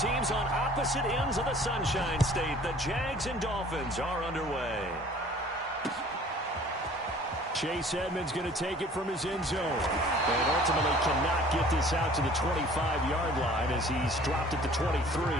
teams on opposite ends of the Sunshine State. The Jags and Dolphins are underway. Chase Edmonds going to take it from his end zone. And ultimately cannot get this out to the 25-yard line as he's dropped at the 23.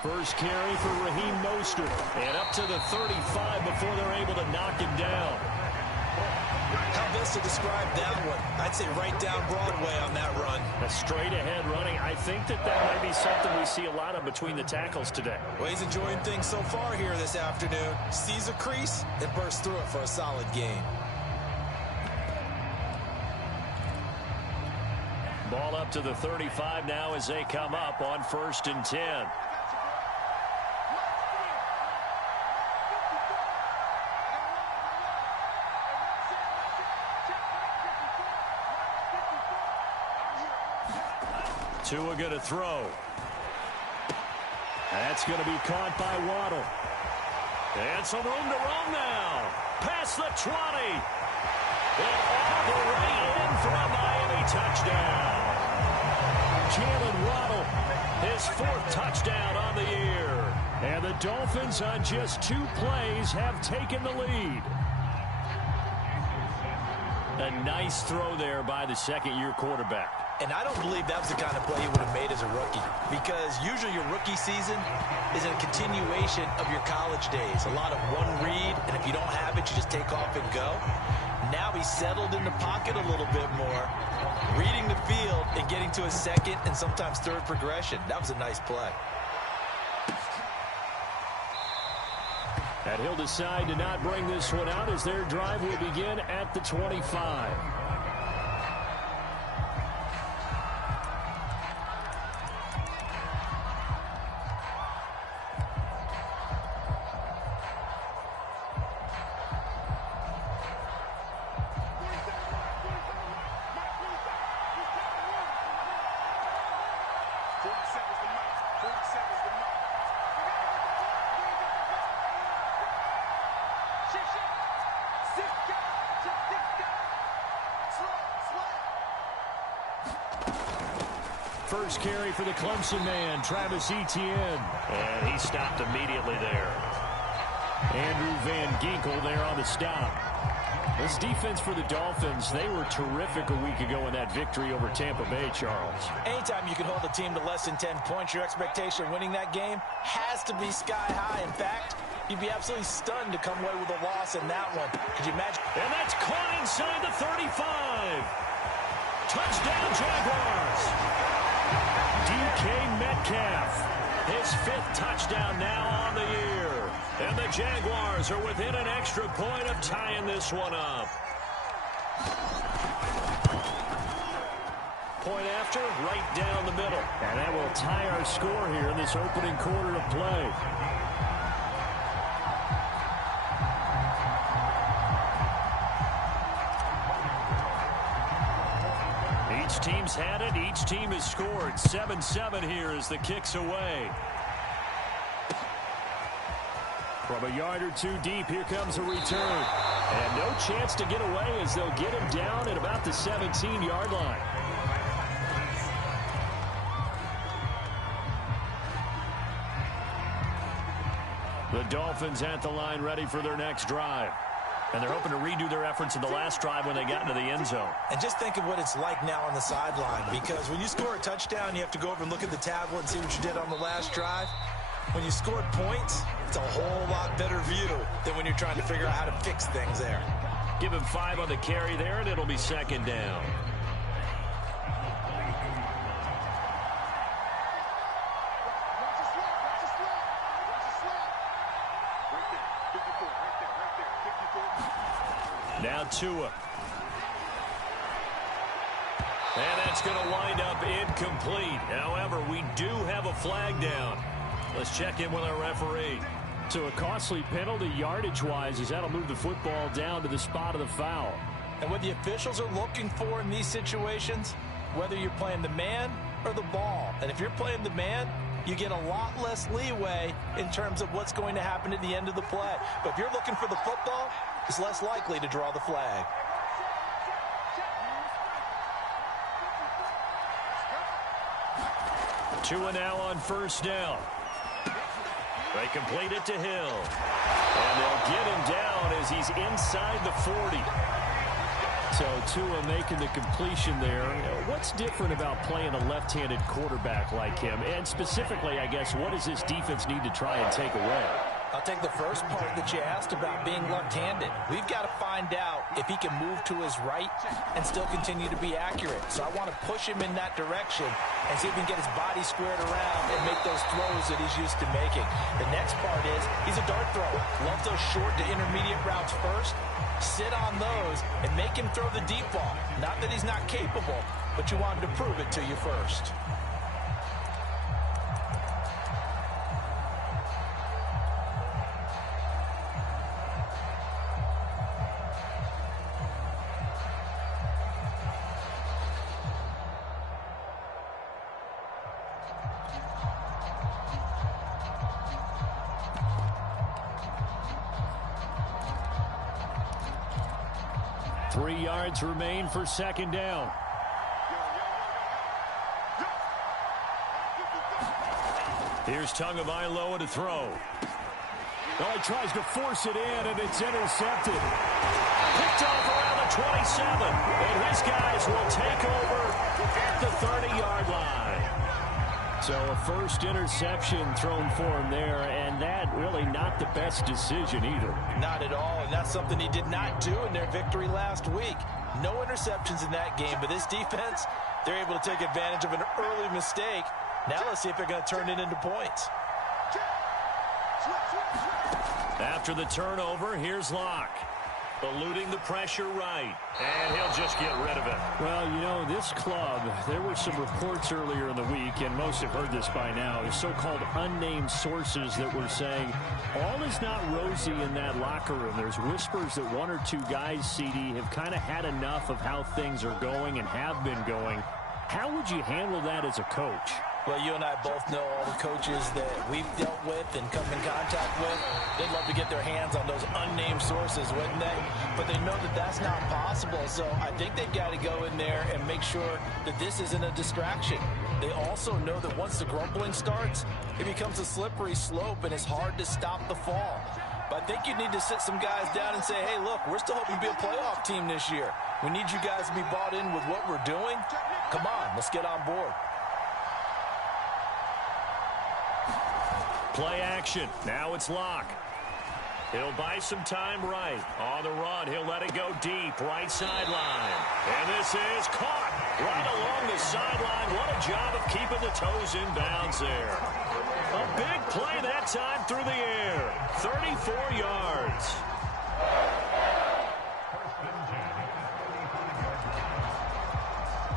First carry for Raheem Mostert. And up to the 35 before they're able to knock him down. How best to describe that one? I'd say right down Broadway on that run. A straight-ahead running. I think that might be something we see a lot of between the tackles today. Well, he's enjoying things so far here this afternoon. Sees a crease and bursts through it for a solid gain. Ball up to the 35 now as they come up on 1st and 10. Tua going to throw. That's going to be caught by Waddle. And some room to roam now. Past the 20. And all the way in for a Miami touchdown. Jalen Waddle, his 4th touchdown on the year. And the Dolphins on just 2 plays have taken the lead. A nice throw there by the second-year quarterback. And I don't believe that was the kind of play he would have made as a rookie. Because usually your rookie season is a continuation of your college days. A lot of one read, and if you don't have it, you just take off and go. Now he's settled in the pocket a little bit more, reading the field and getting to his second and sometimes third progression. That was a nice play. And he'll decide to not bring this one out as their drive will begin at the 25. First carry for the Clemson man, Travis Etienne. And he stopped immediately there. Andrew Van Ginkel there on the stop. This defense for the Dolphins, they were terrific a week ago in that victory over Tampa Bay, Charles. Anytime you can hold a team to less than 10 points, your expectation of winning that game has to be sky high. In fact, you'd be absolutely stunned to come away with a loss in that one. Could you imagine? And that's caught inside the 35. Touchdown, Jaguars. DK Metcalf, his 5th touchdown now on the year. And the Jaguars are within an extra point of tying this one up. Point after, right down the middle. And that will tie our score here in this opening quarter of play. Each team's had it. Each team has scored. 7-7 here as the kick's away. From a yard or two deep, here comes a return. And no chance to get away as they'll get him down at about the 17-yard line. The Dolphins at the line ready for their next drive. And they're hoping to redo their efforts in the last drive when they got into the end zone. And just think of what it's like now on the sideline. Because when you score a touchdown, you have to go over and look at the tablet and see what you did on the last drive. When you scored points, it's a whole lot better view than when you're trying to figure out how to fix things there. Give him 5 on the carry there, and it'll be 2nd down. Now Tua. And that's going to wind up incomplete. However, we do have a flag down. Let's check in with our referee. So a costly penalty yardage-wise as that'll move the football down to the spot of the foul. And what the officials are looking for in these situations, whether you're playing the man or the ball. And if you're playing the man, you get a lot less leeway in terms of what's going to happen at the end of the play. But if you're looking for the football, it's less likely to draw the flag. 2 now on first down. They complete it to Hill. And they'll get him down as he's inside the 40. So Tua making the completion there. What's different about playing a left-handed quarterback like him? And specifically, I guess, what does this defense need to try and take away? I'll take the first part that you asked about being left-handed. We've got to find out if he can move to his right and still continue to be accurate. So I want to push him in that direction and see if he can get his body squared around and make those throws that he's used to making. The next part is he's a dart thrower. Loves those short to intermediate routes first. Sit on those and make him throw the deep ball. Not that he's not capable, but you want him to prove it to you first. Remain for second down. Here's Tagovailoa to throw. Well, he tries to force it in, and it's intercepted. Picked off around the 27. And his guys will take over at the 30-yard line. So a first interception thrown for him there, and that really not the best decision either. Not at all, and that's something he did not do in their victory last week. No interceptions in that game, but this defense, they're able to take advantage of an early mistake. Now let's see if they're going to turn it into points. After the turnover, here's Locke. Eluding the pressure right. And he'll just get rid of it. Well, you know, this club, there were some reports earlier in the week, and most have heard this by now, the so-called unnamed sources that were saying all is not rosy in that locker room. There's whispers that one or two guys, CD, have kind of had enough of how things are going and have been going. How would you handle that as a coach? Well, you and I both know all the coaches that we've dealt with and come in contact with. They'd love to get their hands on those unnamed sources, wouldn't they? But they know that that's not possible. So I think they've got to go in there and make sure that this isn't a distraction. They also know that once the grumbling starts, it becomes a slippery slope and it's hard to stop the fall. But I think you need to sit some guys down and say, hey, look, we're still hoping to be a playoff team this year. We need you guys to be bought in with what we're doing. Come on, let's get on board. Play action. Now it's Locke. He'll buy some time right. On the run, he'll let it go deep. Right sideline. And this is caught right along the sideline. What a job of keeping the toes in bounds there. A big play that time through the air. 34 yards.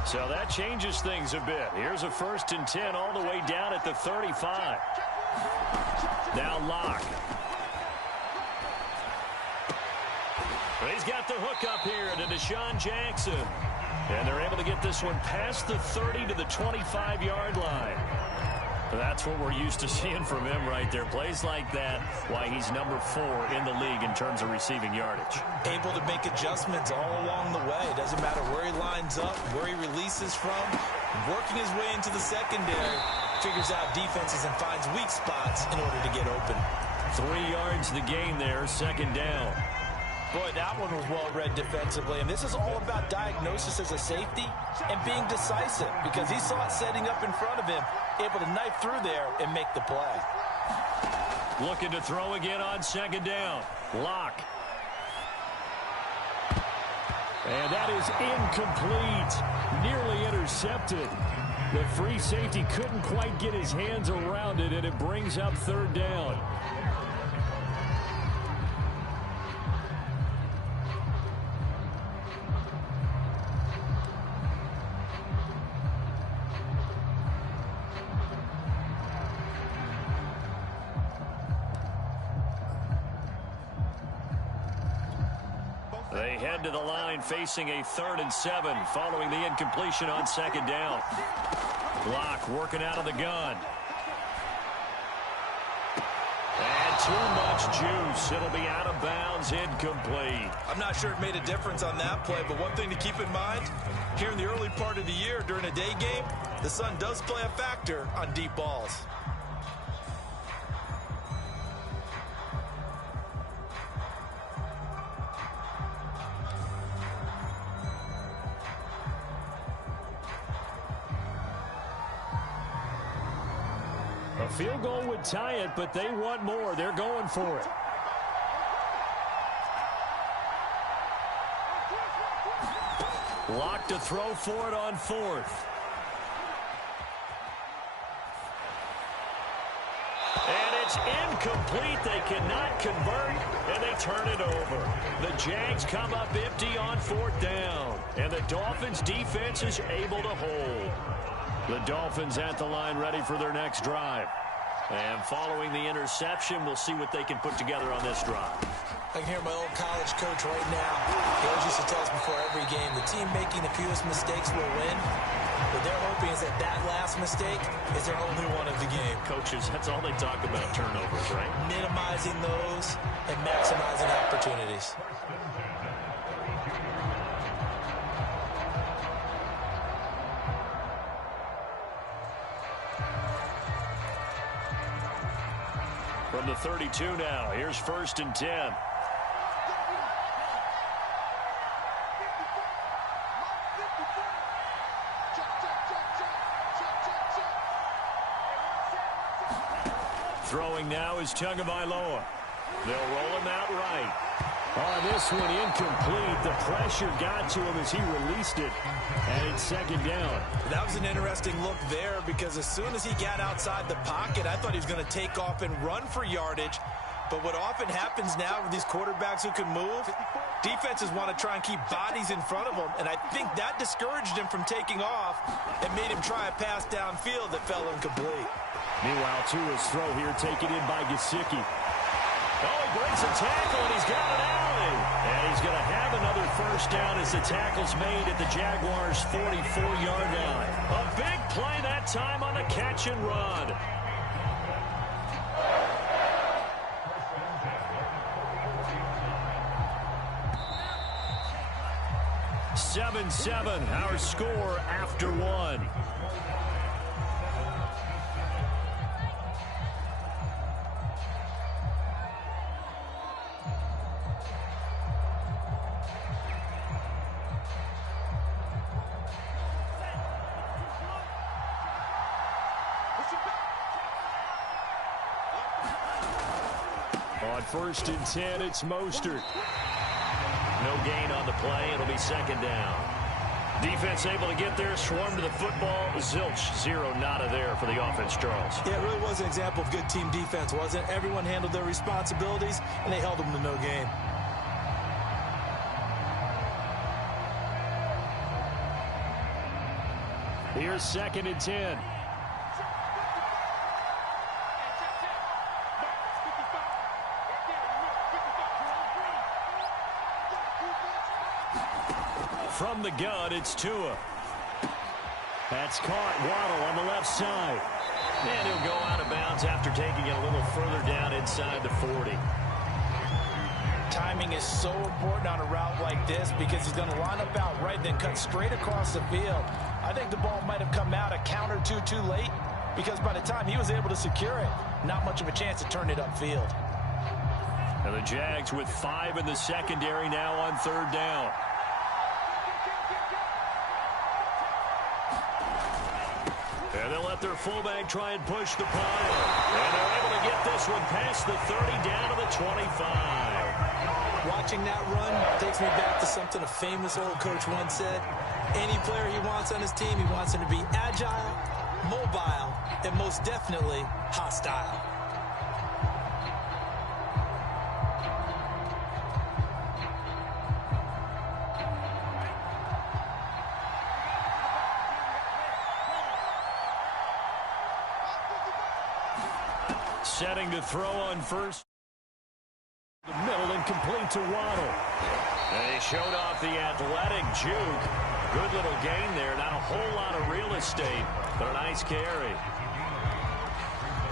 So that changes things a bit. Here's a 1st and 10 all the way down at the 35. Now Locke. He's got the hook up here to Deshaun Jackson. And they're able to get this one past the 30 to the 25-yard line. That's what we're used to seeing from him right there. Plays like that, why he's number 4 in the league in terms of receiving yardage. Able to make adjustments all along the way. Doesn't matter where he lines up, where he releases from. Working his way into the secondary. Figures out defenses and finds weak spots in order to get open. 3 yards the gain there, 2nd down. Boy, that one was well read defensively. And this is all about diagnosis as a safety and being decisive because he saw it setting up in front of him, able to knife through there and make the play. Looking to throw again on 2nd down. Locke. And that is incomplete. Nearly intercepted. The free safety couldn't quite get his hands around it, and it brings up 3rd down. They head to the line facing a 3rd and 7 following the incompletion on 2nd down. Block working out of the gun. And too much juice. It'll be out of bounds, incomplete. I'm not sure it made a difference on that play, but one thing to keep in mind, here in the early part of the year during a day game, the sun does play a factor on deep balls. A field goal would tie it, but they want more. They're going for it. Lock to throw for it on 4th. And it's incomplete. They cannot convert, and they turn it over. The Jags come up empty on 4th down, and the Dolphins defense is able to hold. The Dolphins at the line ready for their next drive. And following the interception, we'll see what they can put together on this drive. I can hear my old college coach right now. He always used to tell us before every game, the team making the fewest mistakes will win. What they're hoping is that that last mistake is their only one of the game. Coaches, that's all they talk about, turnovers, right? Minimizing those and maximizing opportunities. From the 32 now, here's 1st and 10. Throwing now is Tagovailoa. They'll roll him out right. On this one, incomplete. The pressure got to him as he released it. And it's 2nd down. That was an interesting look there because as soon as he got outside the pocket, I thought he was going to take off and run for yardage. But what often happens now with these quarterbacks who can move, defenses want to try and keep bodies in front of them. And I think that discouraged him from taking off and made him try a pass downfield that fell incomplete. Meanwhile, Tua's throw here taken in by Gesicki. Oh, he breaks a tackle, and he's got an alley. And he's going to have another 1st down as the tackle's made at the Jaguars' 44-yard line. A big play that time on the catch and run. "7-7", our score after 1. On 1st and 10, it's Mostert. No gain on the play. It'll be 2nd down. Defense able to get there, swarm to the football. Zilch, 0 nada there for the offense, Charles. Yeah, it really was an example of good team defense, wasn't it? Everyone handled their responsibilities, and they held them to no gain. Here's 2nd and 10. From the gun, it's Tua. That's caught. Waddle on the left side. And he'll go out of bounds after taking it a little further down inside the 40. Timing is so important on a route like this because he's going to line up out right, then cut straight across the field. I think the ball might have come out a count or two too late because by the time he was able to secure it, not much of a chance to turn it upfield. And the Jags with 5 in the secondary now on 3rd down. And they'll let their fullback try and push the pile. And they're able to get this one past the 30 down to the 25. Watching that run takes me back to something a famous old coach once said. Any player he wants on his team, he wants him to be agile, mobile, and most definitely hostile. Setting to throw on 1st. The middle and complete to Waddle. They showed off the athletic juke. Good little gain there. Not a whole lot of real estate, but a nice carry.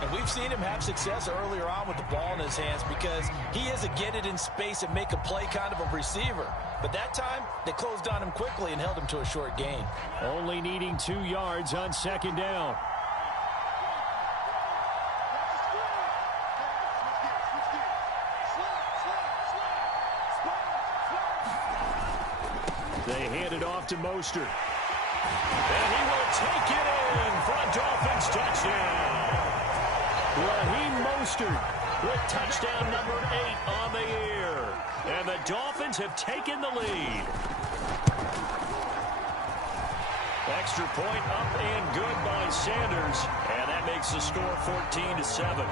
And we've seen him have success earlier on with the ball in his hands because he is a get it in space and make a play kind of a receiver. But that time, they closed on him quickly and held him to a short gain. Only needing 2 yards on second down. They hand it off to Mostert. And he will take it in for a Dolphins touchdown. Raheem Mostert with touchdown number 8 on the year. And the Dolphins have taken the lead. Extra point up and good by Sanders. And that makes the score 14-7.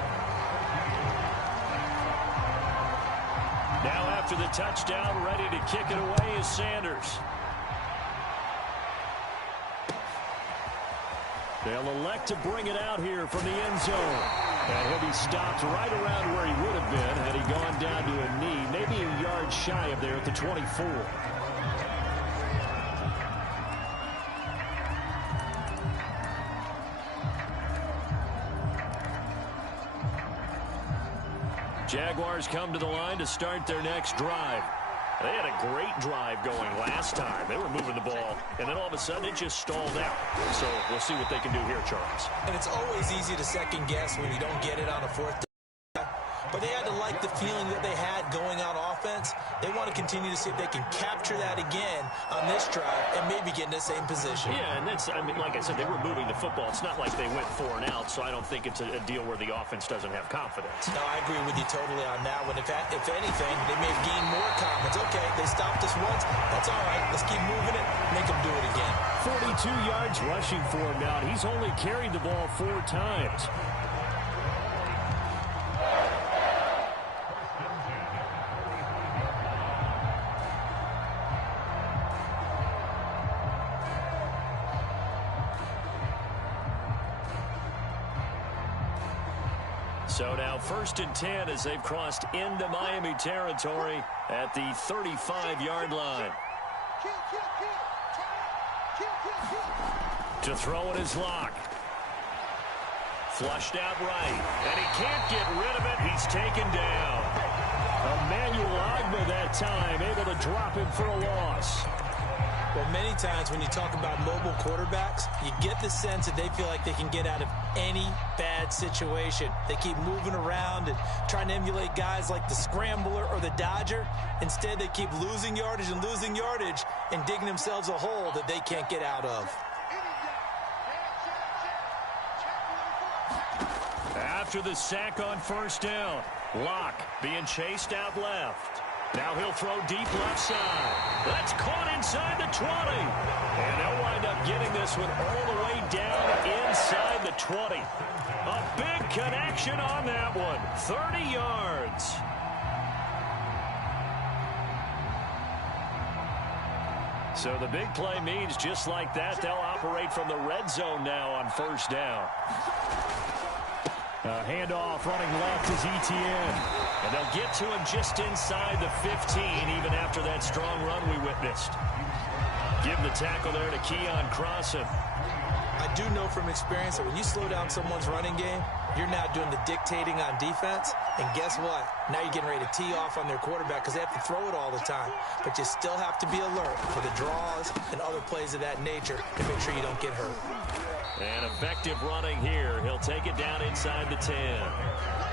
Now after the touchdown, ready to kick it away is Sanders. They'll elect to bring it out here from the end zone. And he'll be stopped right around where he would have been had he gone down to a knee, maybe a yard shy of there at the 24. Jaguars come to the line to start their next drive. They had a great drive going last time. They were moving the ball, and then all of a sudden it just stalled out. So we'll see what they can do here, Charles. And it's always easy to second guess when you don't get it on a fourth down. But they had to like the feeling that they had going on offense. They want to continue to see if they can capture that again on this drive and maybe get in the same position. Yeah, and that's, I mean, like I said, they were moving the football. It's not like they went 4 and out, so I don't think it's a deal where the offense doesn't have confidence. No, I agree with you totally on that one. If anything, they may have gained more confidence. Okay, they stopped us once. That's all right. Let's keep moving it. Make them do it again. 42 yards rushing for him now. He's only carried the ball 4 times. So now 1st and 10 as they've crossed into Miami territory at the 35-yard line. To throw in his lock. Flushed out right. And he can't get rid of it. He's taken down. Emmanuel Ogbah that time able to drop him for a loss. Well, many times when you talk about mobile quarterbacks, you get the sense that they feel like they can get out of any bad situation. They keep moving around and trying to emulate guys like the Scrambler or the Dodger. Instead, they keep losing yardage and digging themselves a hole that they can't get out of. After the sack on 1st down, Locke being chased out left. Now he'll throw deep left side. That's caught inside the 20. And they'll wind up getting this one all the way down inside the 20. A big connection on that one. 30 yards. So the big play means just like that, they'll operate from the red zone now on 1st down. Handoff running left is Etienne. And they'll get to him just inside the 15, even after that strong run we witnessed. Give the tackle there to Keon Crossan. I do know from experience that when you slow down someone's running game, you're now doing the dictating on defense. And guess what? Now you're getting ready to tee off on their quarterback because they have to throw it all the time. But you still have to be alert for the draws and other plays of that nature to make sure you don't get hurt. And effective running here. He'll take it down inside the 10.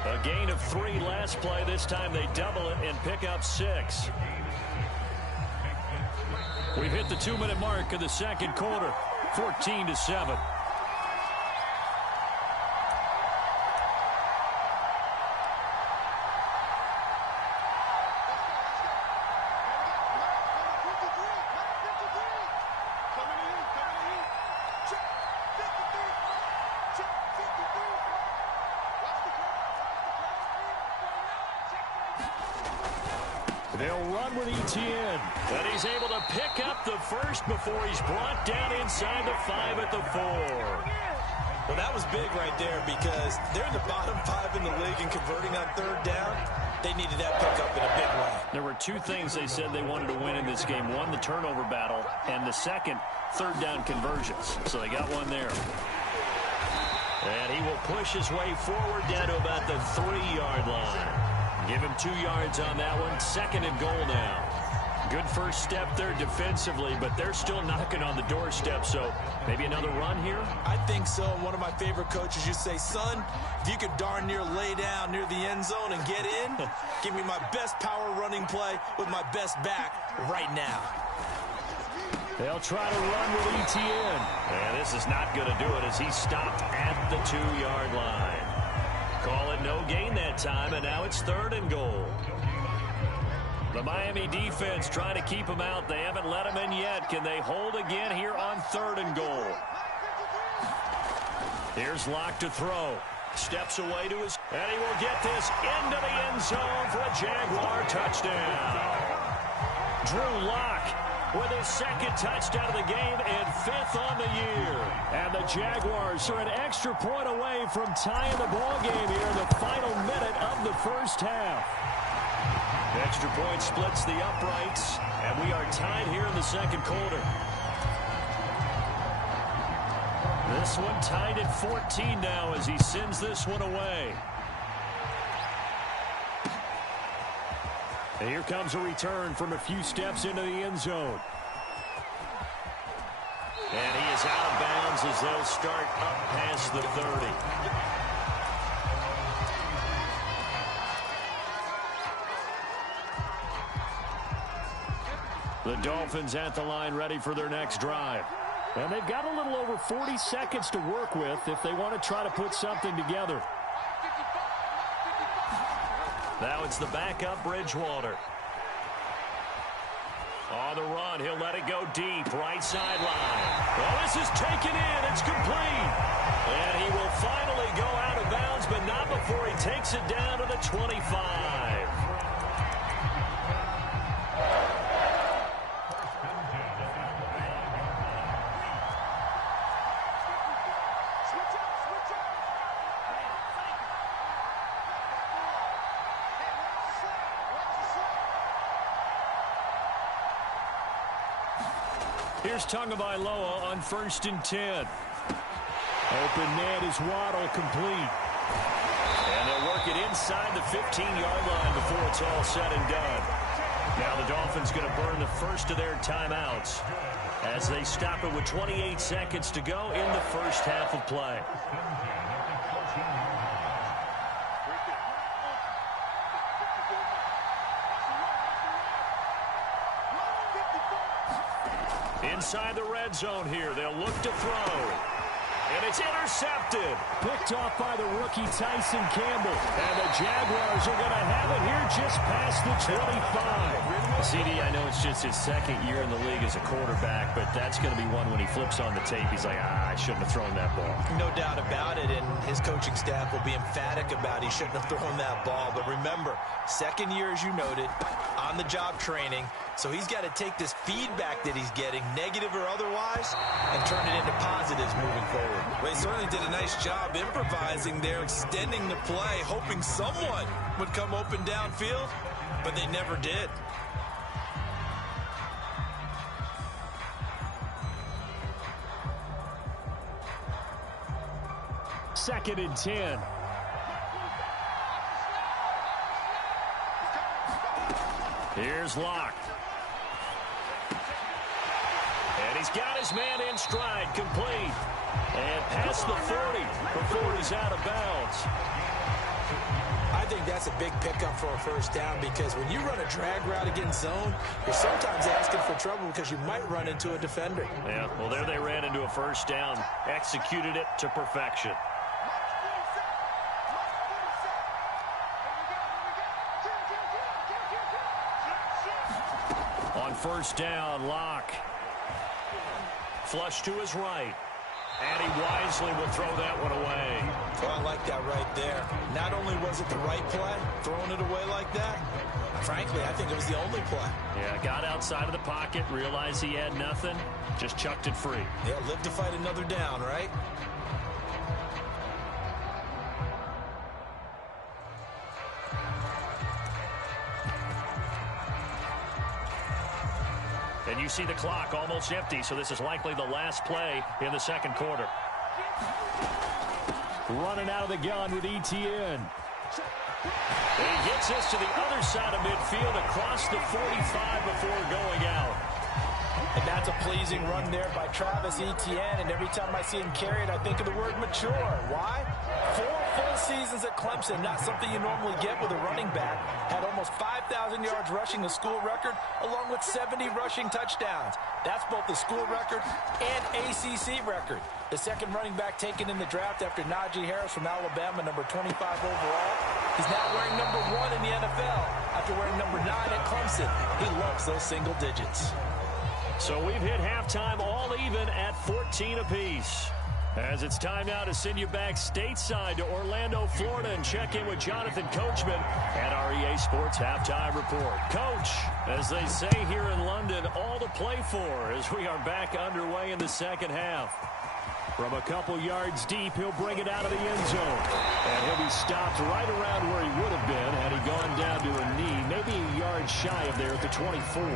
A gain of 3 last play. This time they double it and pick up 6. We've hit the 2-minute mark of the second quarter. 14-7. They'll run with Etienne. And he's able to pick up the first before he's brought down inside the 5 at the 4. Well, that was big right there because they're in the bottom 5 in the league and converting on third down. They needed that pickup in a big way. There were two things they said they wanted to win in this game. One, the turnover battle, and the second, third down conversions. So they got one there. And he will push his way forward down to about the 3-yard line. Give him 2 yards on that one. 2nd and goal now. Good first step there defensively, but they're still knocking on the doorstep, so maybe another run here? I think so. And one of my favorite coaches used to say, son, if you could darn near lay down near the end zone and get in, give me my best power running play with my best back right now. They'll try to run with ETN. And this is not going to do it as he stopped at the 2-yard line. Call it no gain that time, and now it's 3rd and goal. The Miami defense trying to keep him out. They haven't let him in yet. Can they hold again here on 3rd and goal? Here's Locke to throw. Steps away to his... And he will get this into the end zone for a Jaguar touchdown. Drew Locke with his 2nd touchdown of the game and 5th on the year. And the Jaguars are an extra point away from tying the ball game here in the final minute of the first half. Extra point splits the uprights, and we are tied here in the 2nd quarter. This one tied at 14 now as he sends this one away. And here comes a return from a few steps into the end zone. And he is out of bounds as they'll start up past the 30. The Dolphins at the line ready for their next drive. And they've got a little over 40 seconds to work with if they want to try to put something together. Now it's the backup Bridgewater. On the run, he'll let it go deep, right sideline. Well, this is taken in. It's complete. And he will finally go out of bounds, but not before he takes it down to the 25. Here's Tagovailoa on 1st and 10. Open man is Waddle, complete. And they'll work it inside the 15-yard line before it's all said and done. Now the Dolphins going to burn the first of their timeouts as they stop it with 28 seconds to go in the first half of play. Inside the red zone here. They'll look to throw. And it's intercepted. Picked off by the rookie Tyson Campbell. And the Jaguars are going to have it here just past the 25. CD, I know it's just his 2nd year in the league as a quarterback, but that's going to be one when he flips on the tape. He's like, I shouldn't have thrown that ball. No doubt about it, and his coaching staff will be emphatic about he shouldn't have thrown that ball. But remember, 2nd year, as you noted, on-the-job training. So he's got to take this feedback that he's getting, negative or otherwise, and turn it into positives moving forward. Well, he certainly did a nice job improvising there, extending the play, hoping someone would come open downfield, but they never did. Second and 10. Here's Locke. And he's got his man in stride, complete. And past the 40 before he's out of bounds. I think that's a big pickup for a first down because when you run a drag route against zone, you're sometimes asking for trouble because you might run into a defender. Yeah, well, there they ran into a first down, executed it to perfection. On first down, Locke. Flush to his right. And he wisely will throw that one away. Well, I like that right there. Not only was it the right play, throwing it away like that, frankly, I think it was the only play. Yeah, got outside of the pocket, realized he had nothing, just chucked it free. Yeah, live to fight another down, right? And you see the clock almost empty, so this is likely the last play in the second quarter. Running out of the gun with Etienne. And he gets this to the other side of midfield across the 45 before going out. And that's a pleasing run there by Travis Etienne, and every time I see him carry it, I think of the word mature. Why? 4 full seasons at Clemson, not something you normally get with a running back. Had almost 5,000 yards rushing, the school record, along with 70 rushing touchdowns. That's both the school record and ACC record. The second running back taken in the draft after Najee Harris from Alabama, number 25 overall. He's now wearing number 1 in the NFL after wearing number 9 at Clemson. He loves those single digits. So we've hit halftime all even at 14 apiece. As it's time now to send you back stateside to Orlando, Florida, and check in with Jonathan Coachman at our EA Sports Halftime Report. Coach, as they say here in London, all to play for as we are back underway in the second half. From a couple yards deep, he'll bring it out of the end zone. And he'll be stopped right around where he would have been had he gone down to a knee, maybe a yard shy of there at the 24.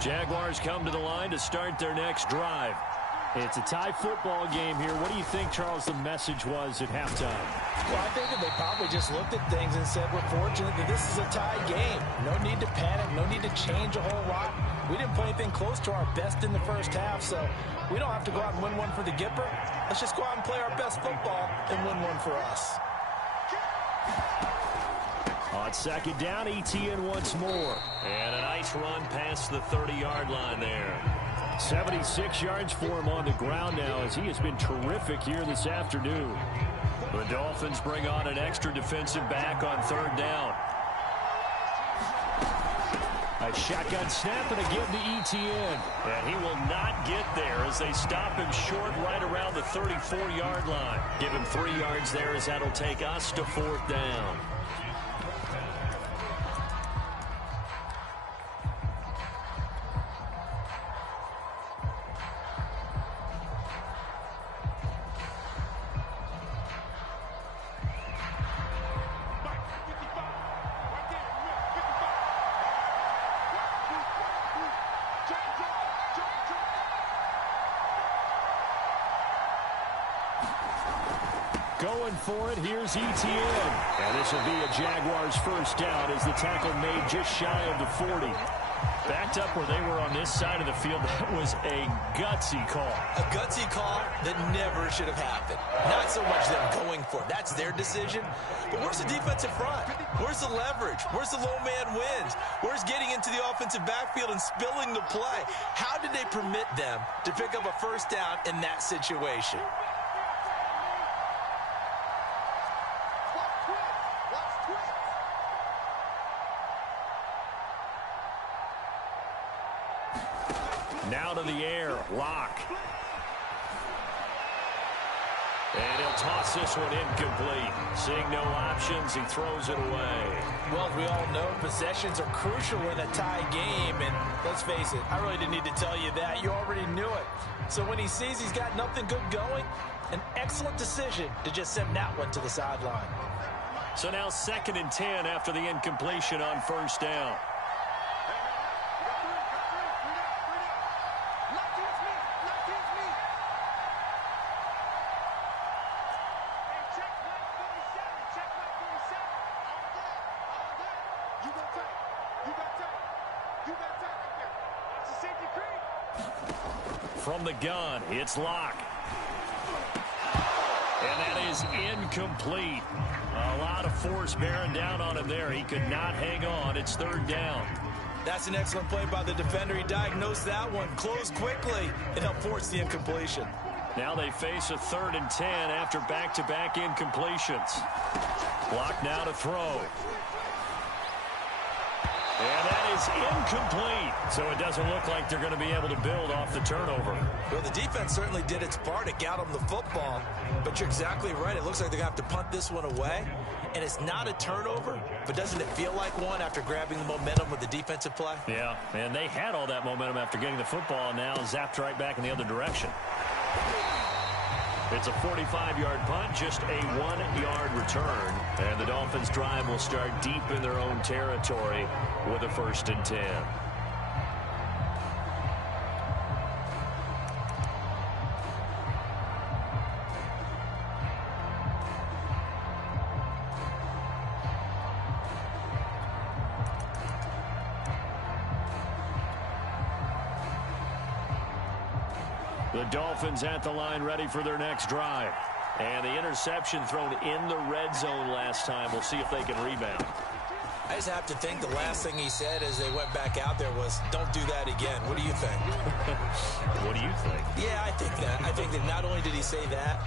Jaguars come to the line to start their next drive. It's a tie football game here. What do you think, Charles, the message was at halftime? Well, I think that they probably just looked at things and said, we're fortunate that this is a tie game. No need to panic. No need to change a whole lot. We didn't play anything close to our best in the first half, so we don't have to go out and win one for the Gipper. Let's just go out and play our best football and win one for us. On second down, Etienne once more. And a nice run past the 30-yard line there. 76 yards for him on the ground now as he has been terrific here this afternoon. The Dolphins bring on an extra defensive back on third down. A shotgun snap and again to Etienne. And he will not get there as they stop him short right around the 34-yard line. Give him 3 yards there as that'll take us to fourth down. Going for it, here's Etienne. And this will be a Jaguars first down as the tackle made just shy of the 40. Backed up where they were on this side of the field, that was a gutsy call. A gutsy call that never should have happened. Not so much them going for it. That's their decision. But where's the defensive front? Where's the leverage? Where's the low man wins? Where's getting into the offensive backfield and spilling the play? How did they permit them to pick up a first down in that situation? Now to the air, Locke. And he'll toss this one incomplete. Seeing no options, he throws it away. Well, as we all know, possessions are crucial in a tie game. And let's face it, I really didn't need to tell you that. You already knew it. So when he sees he's got nothing good going, an excellent decision to just send that one to the sideline. So now 2nd and 10 after the incompletion on first down. From the gun, it's Locke. And that is incomplete. A lot of force bearing down on him there. He could not hang on. It's third down. That's an excellent play by the defender. He diagnosed that one, closed quickly, and helped force the incompletion. Now they face a 3rd and 10 after back-to-back incompletions. Locke now to throw. And that is incomplete. So it doesn't look like they're going to be able to build off the turnover. Well, the defense certainly did its part. It got them the football. But you're exactly right. It looks like they're going to have to punt this one away. And it's not a turnover, but doesn't it feel like one after grabbing the momentum with the defensive play? Yeah, and they had all that momentum after getting the football, and now zapped right back in the other direction. It's a 45-yard punt, just a 1-yard return. And the Dolphins' drive will start deep in their own territory with a 1st and 10. The Dolphins at the line ready for their next drive. And the interception thrown in the red zone last time. We'll see if they can rebound. I just have to think the last thing he said as they went back out there was, don't do that again. What do you think? What do you think? Yeah, I think that. I think that not only did he say that,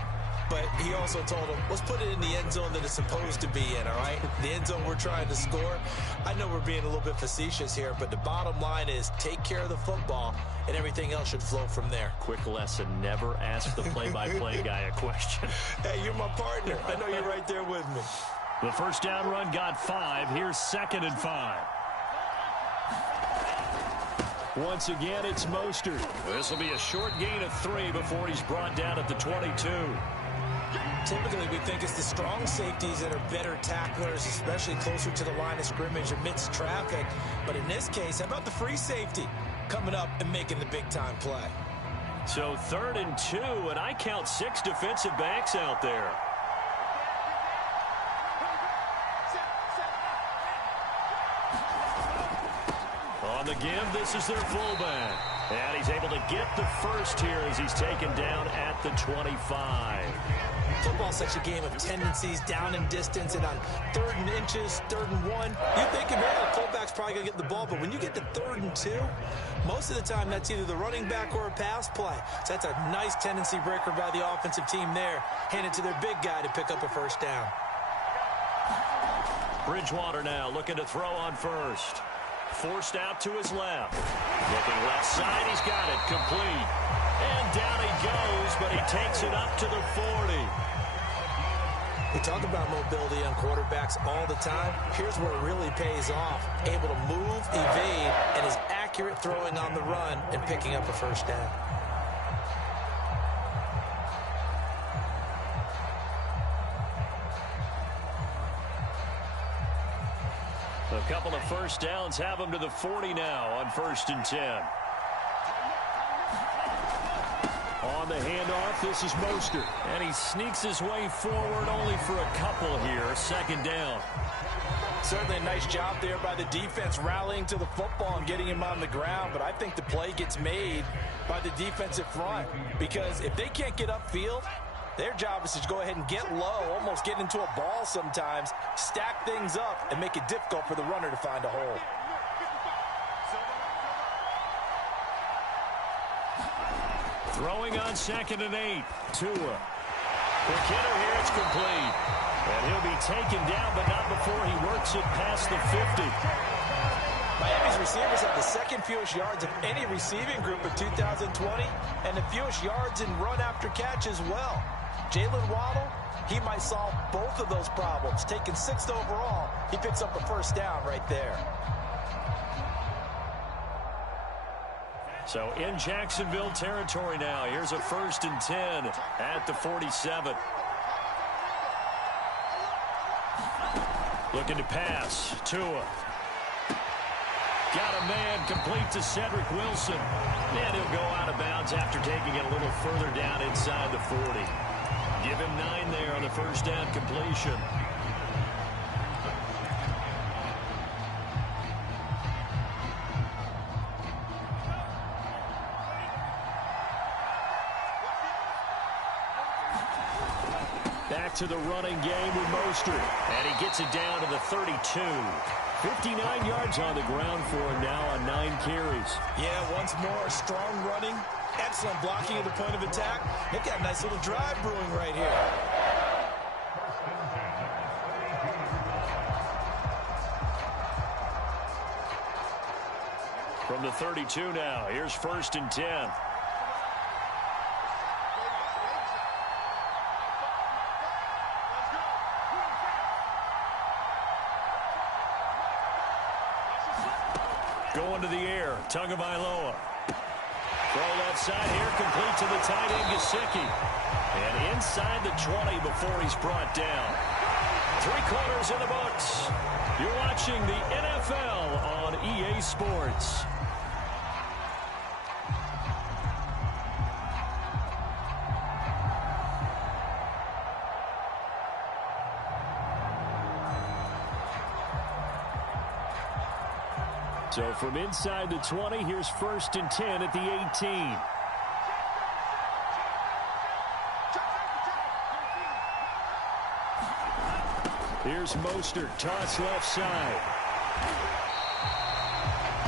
but he also told him, let's put it in the end zone that it's supposed to be in, all right? The end zone we're trying to score. I know we're being a little bit facetious here, but the bottom line is take care of the football, and everything else should flow from there. Quick lesson, never ask the play-by-play guy a question. Hey, you're my partner. I know you're right there with me. The first down run got 5. Here's 2nd and 5. Once again, it's Mostert. This will be a short gain of 3 before he's brought down at the 22. Typically, we think it's the strong safeties that are better tacklers, especially closer to the line of scrimmage amidst traffic. But in this case, how about the free safety coming up and making the big-time play? So 3rd and 2, and I count 6 defensive backs out there. On the give, this is their fullback. And he's able to get the first here as he's taken down at the 25. Football's such a game of tendencies, down in distance, and on 3rd and inches, 3rd and 1, you think, man, the fullback's probably going to get the ball, but when you get to 3rd and 2, most of the time that's either the running back or a pass play. So that's a nice tendency breaker by the offensive team there. Hand it to their big guy to pick up a first down. Bridgewater now looking to throw on first. Forced out to his left. Looking left side, he's got it, complete. And down he goes, but he takes it up to the 40. We talk about mobility on quarterbacks all the time. Here's where it really pays off. Able to move, evade, and is accurate throwing on the run and picking up a first down. A couple of first downs have him to the 40 now on 1st and 10. On the handoff, this is Mostert. And he sneaks his way forward only for a couple here. 2nd down. Certainly a nice job there by the defense rallying to the football and getting him on the ground. But I think the play gets made by the defensive front. Because if they can't get upfield, their job is to go ahead and get low, almost get into a ball sometimes, stack things up, and make it difficult for the runner to find a hole. Throwing on 2nd and 8. Tua. Quick hitter here, it's complete. And he'll be taken down, but not before he works it past the 50. Miami's receivers have the 2nd fewest yards of any receiving group in 2020, and the fewest yards in run after catch as well. Jalen Waddle, he might solve both of those problems. Taking 6th overall, he picks up a first down right there. So in Jacksonville territory now. Here's a 1st and 10 at the 47. Looking to pass. Tua. Got a man complete to Cedric Wilson. And he'll go out of bounds after taking it a little further down inside the 40. Give him 9 there on the first down completion. Back to the running game with Mostert. And he gets it down to the 32. 59 yards on the ground for him now on 9 carries. Yeah, once more, strong running. Excellent blocking at the point of attack. They've got a nice little drive brewing right here. From the 32 now, here's 1st and 10. Going to the air, Tagovailoa. Throw left side here, complete to the tight end, Gesicki. And inside the 20 before he's brought down. 3/4 in the books. You're watching the NFL on EA Sports. So from inside the 20, here's 1st and 10 at the 18. Here's Mostert, toss left side.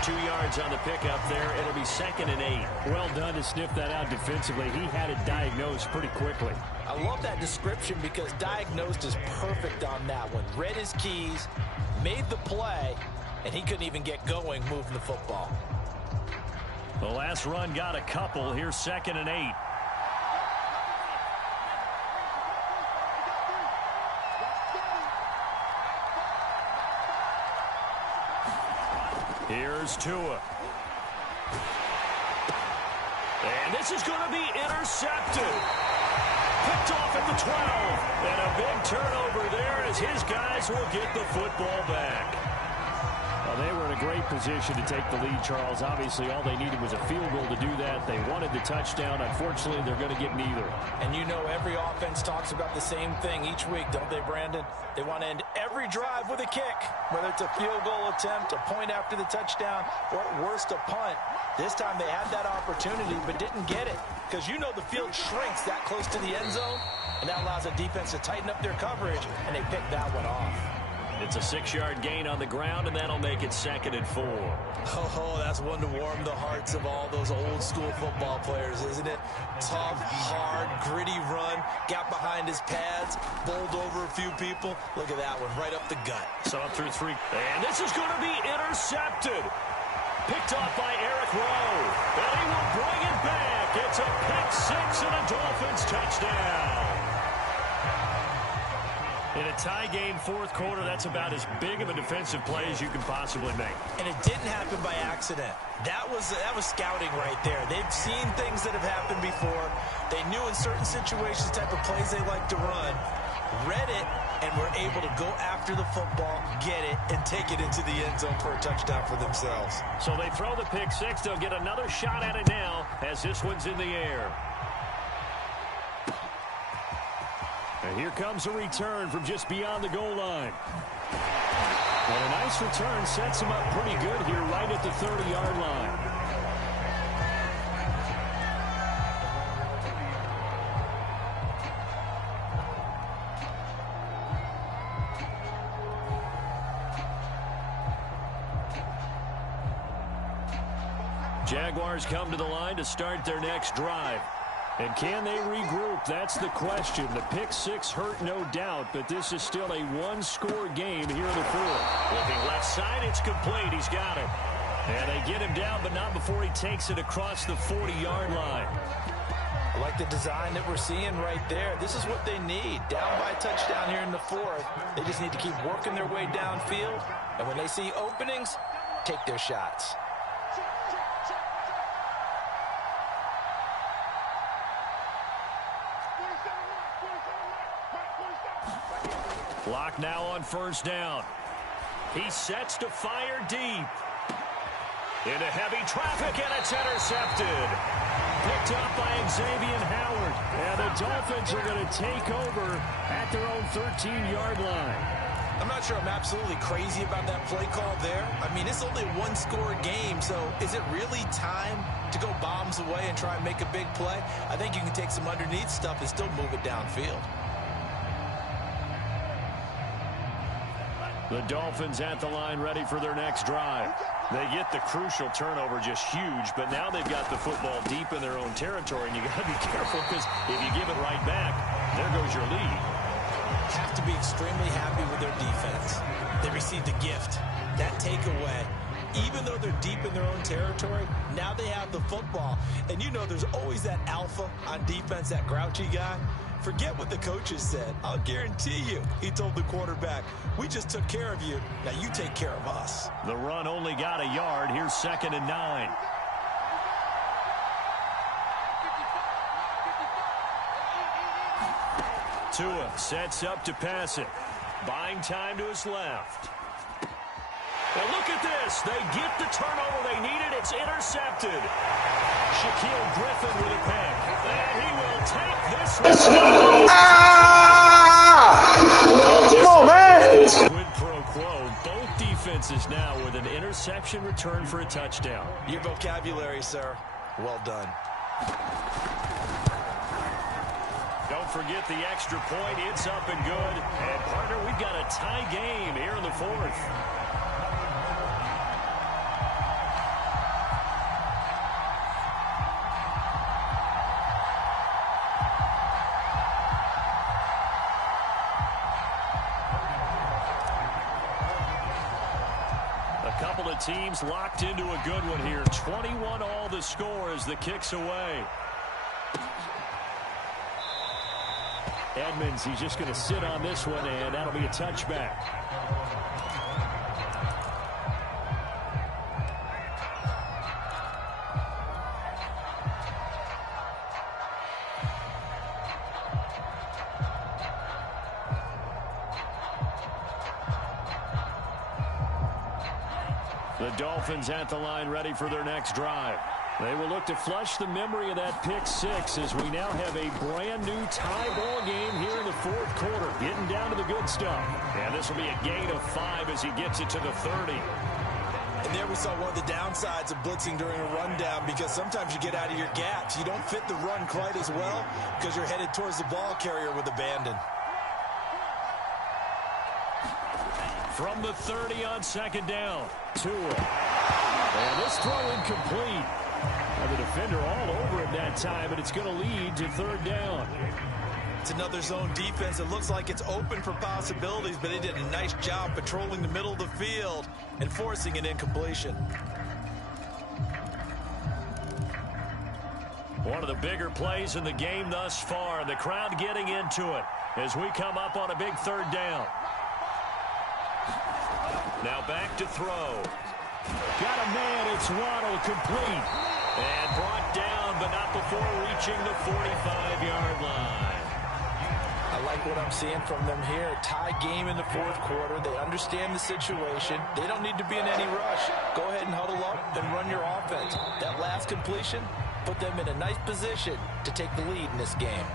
2 yards on the pickup there. It'll be 2nd and 8. Well done to sniff that out defensively. He had it diagnosed pretty quickly. I love that description because diagnosed is perfect on that one. Read his keys, made the play, and he couldn't even get going moving the football. The last run got a couple. Here's 2nd and 8. Here's Tua. And this is going to be intercepted. Picked off at the 12. And a big turnover there as his guys will get the football back. Well, they were in a great position to take the lead, Charles. Obviously, all they needed was a field goal to do that. They wanted the touchdown. Unfortunately, they're going to get neither. And you know every offense talks about the same thing each week, don't they, Brandon? They want to end every drive with a kick, whether it's a field goal attempt, a point after the touchdown, or at worst, a punt. This time they had that opportunity but didn't get it because you know the field shrinks that close to the end zone, and that allows a defense to tighten up their coverage, and they picked that one off. It's a 6-yard gain on the ground, and that'll make it 2nd and 4. Oh, that's one to warm the hearts of all those old-school football players, isn't it? Tough, hard, gritty run, got behind his pads, bowled over a few people. Look at that one, right up the gut. So up through 3. And this is going to be intercepted. Picked off by Eric Rowe. And he will bring it back. It's a pick 6 and a Dolphins touchdown. In a tie game, 4th quarter, that's about as big of a defensive play as you can possibly make. And it didn't happen by accident. That was scouting right there. They've seen things that have happened before. They knew in certain situations the type of plays they like to run, read it, and were able to go after the football, get it, and take it into the end zone for a touchdown for themselves. So they throw the pick 6. They'll get another shot at it now as this one's in the air. And here comes a return from just beyond the goal line. And a nice return sets him up pretty good here right at the 30-yard line. Jaguars come to the line to start their next drive. And can they regroup? That's the question. The pick 6 hurt, no doubt, but this is still a one-score game here in the 4th. Looking left side, it's complete. He's got it. And they get him down, but not before he takes it across the 40-yard line. I like the design that we're seeing right there. This is what they need. Down by a touchdown here in the 4th. They just need to keep working their way downfield. And when they see openings, take their shots. Clock now on 1st down. He sets to fire deep. Into heavy traffic, and it's intercepted. Picked up by Xavier Howard. And the Dolphins are going to take over at their own 13-yard line. I'm not sure I'm absolutely crazy about that play call there. I mean, it's only a one-score game, so is it really time to go bombs away and try and make a big play? I think you can take some underneath stuff and still move it downfield. The Dolphins at the line ready for their next drive. They get the crucial turnover, just huge, but now they've got the football deep in their own territory, and you got to be careful because if you give it right back, there goes your lead. Have to be extremely happy with their defense. They received a gift. That takeaway, even though they're deep in their own territory, now they have the football. And you know there's always that alpha on defense, that grouchy guy. Forget what the coaches said. I'll guarantee you, he told the quarterback, we just took care of you. Now you take care of us. The run only got a yard. Here's 2nd and 9. Tua sets up to pass it. Buying time to his left. And look at this. They get the turnover they needed. It's intercepted. Shaquille Griffin with a pick. And he will take this one. Come on, man. Quid pro quo. Both defenses now with an interception return for a touchdown. Your vocabulary, sir. Well done. Don't forget the extra point. It's up and good. And, partner, we've got a tie game here in the fourth. A couple of teams locked into a good one here. 21 all the score as the kick's away. Edmonds, he's just going to sit on this one, and that'll be a touchback. The Dolphins at the line ready for their next drive. They will look to flush the memory of that pick six as we now have a brand new tie ball game here in the fourth quarter. Getting down to the good stuff. And this will be a gain of 5 as he gets it to the 30. And there we saw one of the downsides of blitzing during a rundown, because sometimes you get out of your gaps. You don't fit the run quite as well because you're headed towards the ball carrier with abandon. From the 30 on second down. Tua. And this throw incomplete. And the defender all over him that time, and it's going to lead to third down. It's another zone defense. It looks like it's open for possibilities, but they did a nice job patrolling the middle of the field and forcing an incompletion. One of the bigger plays in the game thus far. The crowd getting into it as we come up on a big third down. Now back to throw. Got a man. It's Waddle, complete. And brought down, but not before reaching the 45-yard line. I like what I'm seeing from them here. Tie game in the fourth quarter. They understand the situation. They don't need to be in any rush. Go ahead and huddle up and run your offense. That last completion put them in a nice position to take the lead in this game.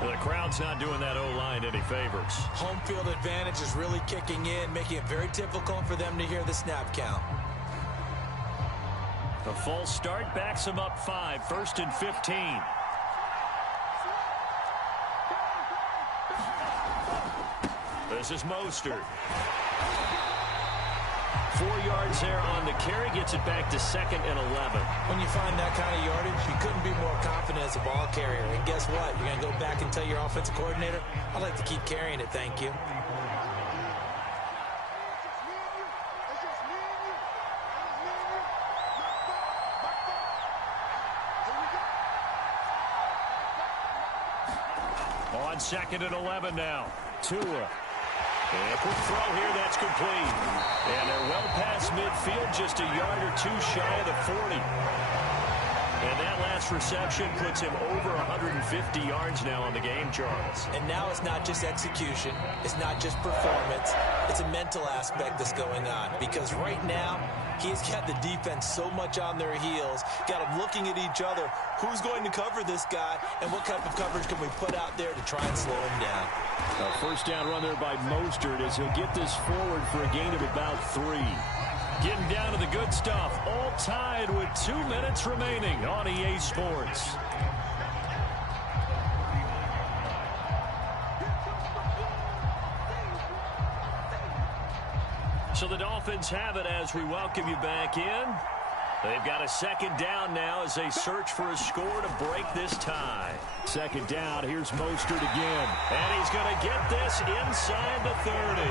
Well, the crowd's not doing that O-line any favors. Home field advantage is really kicking in, making it very difficult for them to hear the snap count. The false start backs them up 5, 1st and 15. This is Mostert. 4 yards there on the carry, gets it back to 2nd and 11. When you find that kind of yardage, you couldn't be more confident as a ball carrier. And guess what? You're going to go back and tell your offensive coordinator, I'd like to keep carrying it, thank you. On 2nd and 11 now. Tua. And a quick throw here, that's complete. And they're well past midfield, just a yard or two shy of the 40. And that last reception puts him over 150 yards now on the game, Charles. And now it's not just execution. It's not just performance. It's a mental aspect that's going on. Because right now, he's got the defense so much on their heels, got them looking at each other. Who's going to cover this guy, and what type of coverage can we put out there to try and slow him down? A first down run there by Mostert as he'll get this forward for a gain of about 3. Getting down to the good stuff. All tied with 2 minutes remaining on EA Sports. So the Dolphins have it as we welcome you back in. They've got a second down now as they search for a score to break this tie. Second down, here's Mostert again. And he's going to get this inside the 30.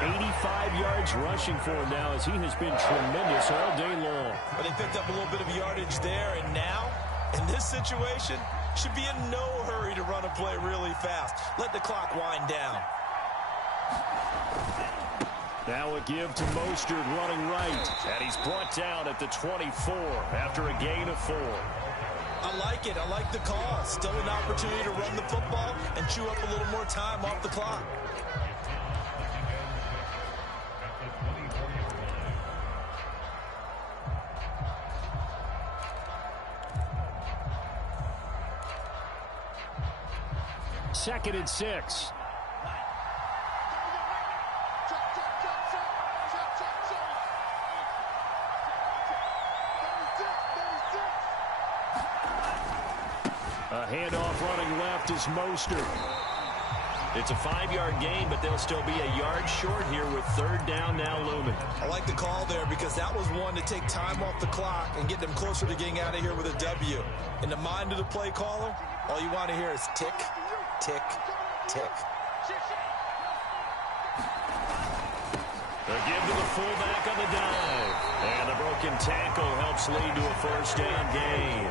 85 yards rushing for him now as he has been tremendous all day long. But they picked up a little bit of yardage there, and now, in this situation, should be in no hurry to run a play really fast. Let the clock wind down. Now a give to Mostert running right. And he's brought down at the 24 after a gain of 4. I like it. I like the call. Still an opportunity to run the football and chew up a little more time off the clock. Second and 6. A handoff running left is Mostert. It's a 5-yard gain, but they'll still be a yard short here with third down now looming. I like the call there because that was one to take time off the clock and get them closer to getting out of here with a W. In the mind of the play caller, all you want to hear is tick, tick, tick. The give to the fullback on the dive. And the broken tackle helps lead to a first down gain.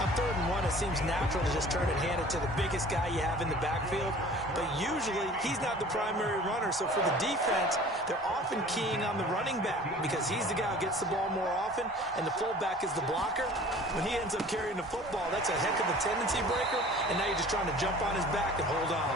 On 3rd and 1, it seems natural to just turn it and hand it to the biggest guy you have in the backfield. But usually, he's not the primary runner. So for the defense, they're often keying on the running back because he's the guy who gets the ball more often, and the fullback is the blocker. When he ends up carrying the football, that's a heck of a tendency breaker, and now you're just trying to jump on his back and hold on.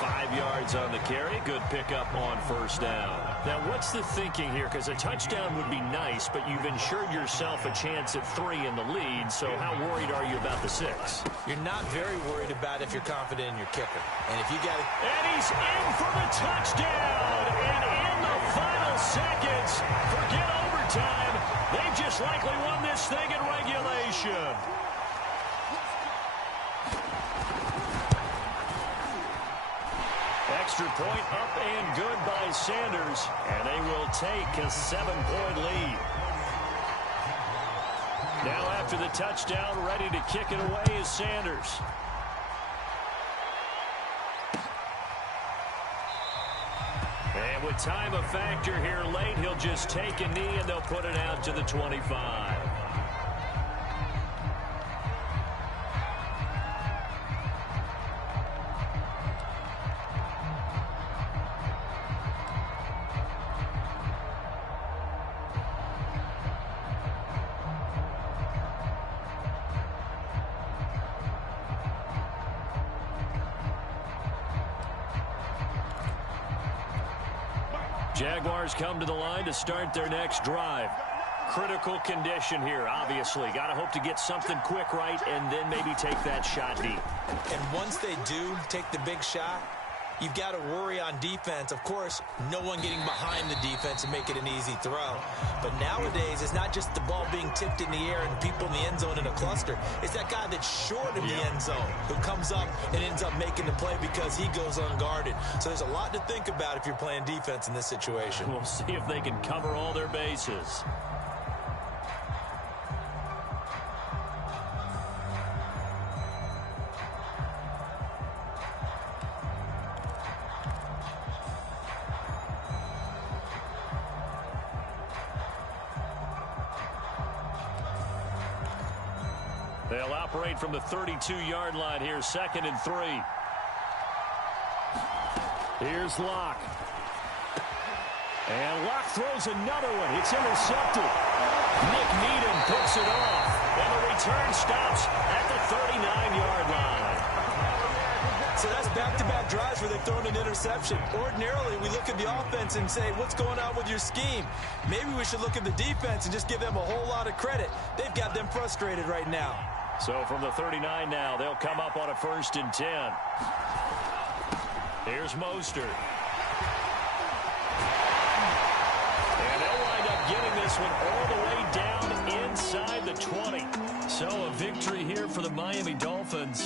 5 yards on the carry. Good pickup on first down. Now, what's the thinking here? Because a touchdown would be nice, but you've ensured yourself a chance at 3 in the lead, so how worried are you about the 6? You're not very worried about it if you're confident in your kicker. And if you got it. And he's in for the touchdown. And in the final seconds, forget overtime. They've just likely won this thing in regulation. Extra point up and good by Sanders, and they will take a 7-point lead. Now after the touchdown, ready to kick it away is Sanders. And with time a factor here late, he'll just take a knee and they'll put it out to the 25. Jaguars come to the line to start their next drive. Critical condition here, obviously. Got to hope to get something quick right and then maybe take that shot deep. And once they do take the big shot, you've got to worry on defense. Of course, no one getting behind the defense and make it an easy throw. But nowadays, it's not just the ball being tipped in the air and people in the end zone in a cluster. It's that guy that's short of the end zone who comes up and ends up making the play because he goes unguarded. So there's a lot to think about if you're playing defense in this situation. We'll see if they can cover all their bases. They'll operate from the 32-yard line here, 2nd and 3. Here's Locke. And Locke throws another one. It's intercepted. Nick Needham picks it off. And the return stops at the 39-yard line. So that's back-to-back drives where they've thrown an interception. Ordinarily, we look at the offense and say, what's going on with your scheme? Maybe we should look at the defense and just give them a whole lot of credit. They've got them frustrated right now. So from the 39 now, they'll come up on a 1st and 10. Here's Mostert. And they'll wind up getting this one all the way down inside the 20. So a victory here for the Miami Dolphins.